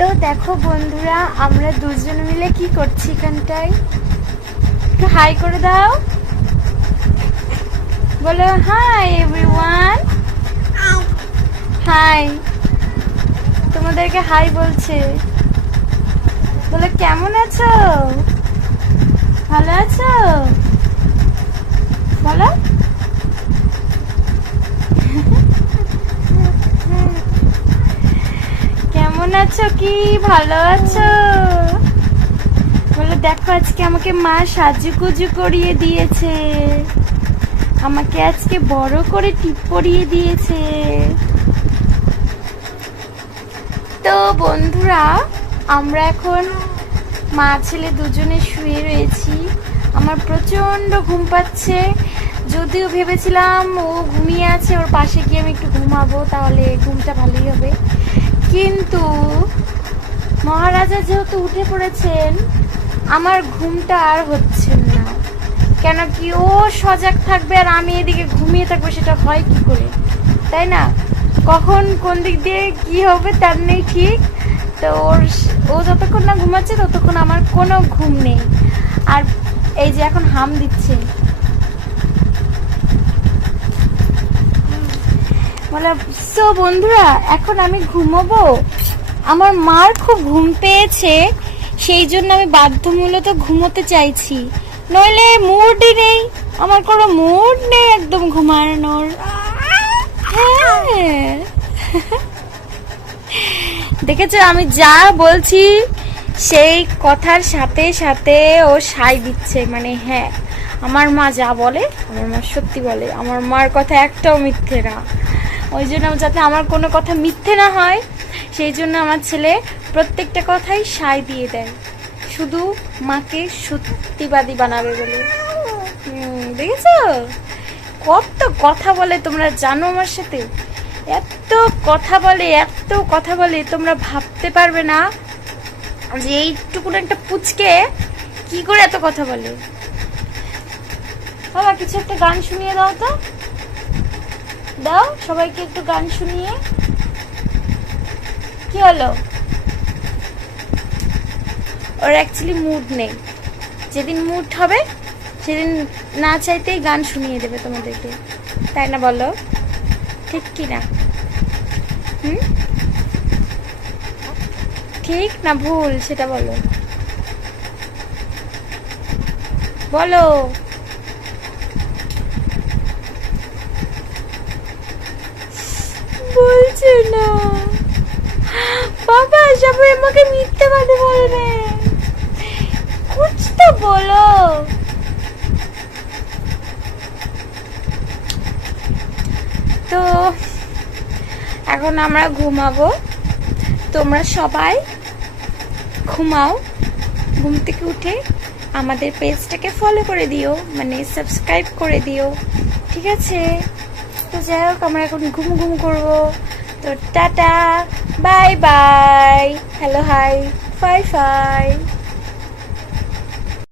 তো দেখো বন্ধুরা, আমরা দুজন মিলে কি করছি এখানটায়? একটু হাই করে দাও। বলো হাই এভরিওয়ান হাই তোমাদেরকে হাই বলছে। বলো, কেমন আছো? ভালো আছো বলো কেমন আছো? কি ভালো আছো? বলো, দেখো আজকে আমাকে মা সাজুগুজু করিয়ে দিয়েছে। আমাকে আজকে বড় করে টিপ পরিয়ে দিয়েছে। তো বন্ধুরা, আমরা এখন মা ছেলে দুজনে শুয়ে রয়েছি। আমার প্রচণ্ড ঘুম পাচ্ছে। যদিও ভেবেছিলাম ও ঘুমিয়ে আছে, ওর পাশে গিয়ে আমি একটু ঘুমাবো, তাহলে ঘুমটা ভালোই হবে। কিন্তু মহারাজা যেহেতু উঠে পড়েছেন, আমার ঘুমটা আর হচ্ছে না। কেন কি ও সজাগ থাকবে আর আমি এদিকে ঘুমিয়ে থাকব, সেটা হয় কি করে? তাই না? কখন কোন দিক দিয়ে কি হবে তার নেই ঠিক। তো ওর ও যতক্ষণ না ঘুমাচ্ছে, ততক্ষণ আমার কোনো ঘুম নেই। আর এই যে এখন হাম দিচ্ছে সো বন্ধুরা, এখন আমি ঘুমোবো? আমার মার খুব ঘুম পেয়েছে, সেই জন্য আমি বাধ্যমূলত ঘুমোতে চাইছি। নইলে মুডই নেই, আমার কোনো মুড নেই একদম ঘুমানোর। হ্যাঁ। দেখেছ, আমি যা বলছি, সেই কথার সাথে সাথে ও সাই দিচ্ছে মানে হ্যাঁ আমার মা যা বলে, আমার মা সত্যি বলে, আমার মার কথা একটাও মিথ্যে না। ওই জন্য যাতে আমার কোনো কথা মিথ্যে না হয়, সেই জন্য আমার ছেলে প্রত্যেকটা কথাই সাই দিয়ে দেয়। শুধু মাকে সত্যিবাদী বানাবে বলে। দেখেছ? কত কথা বলে তোমরা জানো আমার সাথে। এত কথা বলে, এত কথা বলে তোমরা ভাবতে পারবে না যে এইটুকুন একটা পুচকে কি করে এত কথা বলে। বাবা, কিছু একটা গান শুনিয়ে দাও তো। দাও, সবাইকে একটু গান শুনিয়ে। কি হলো? ওর অ্যাকচুয়ালি মুড নেই। যেদিন মুড হবে, সেদিন না চাইতেই গান শুনিয়ে দেবে তোমাদেরকে। তাই না বলো? ঠিক কি না? হুম? ঠিক না ভুল, সেটা বলো। বলো। না। বাবা আমাকে বলবে। বলো। তো, এখন আমরা ঘুমাবো। তোমরা সবাই ঘুমাও। ঘুম থেকে উঠে আমাদের পেজটাকে ফলো করে দিও মানে সাবস্ক্রাইব করে দিও। ঠিক আছে? তো যাই হোক, আমরা এখন ঘুম ঘুম করব। তো tata bye bye. Hello hi phi phi.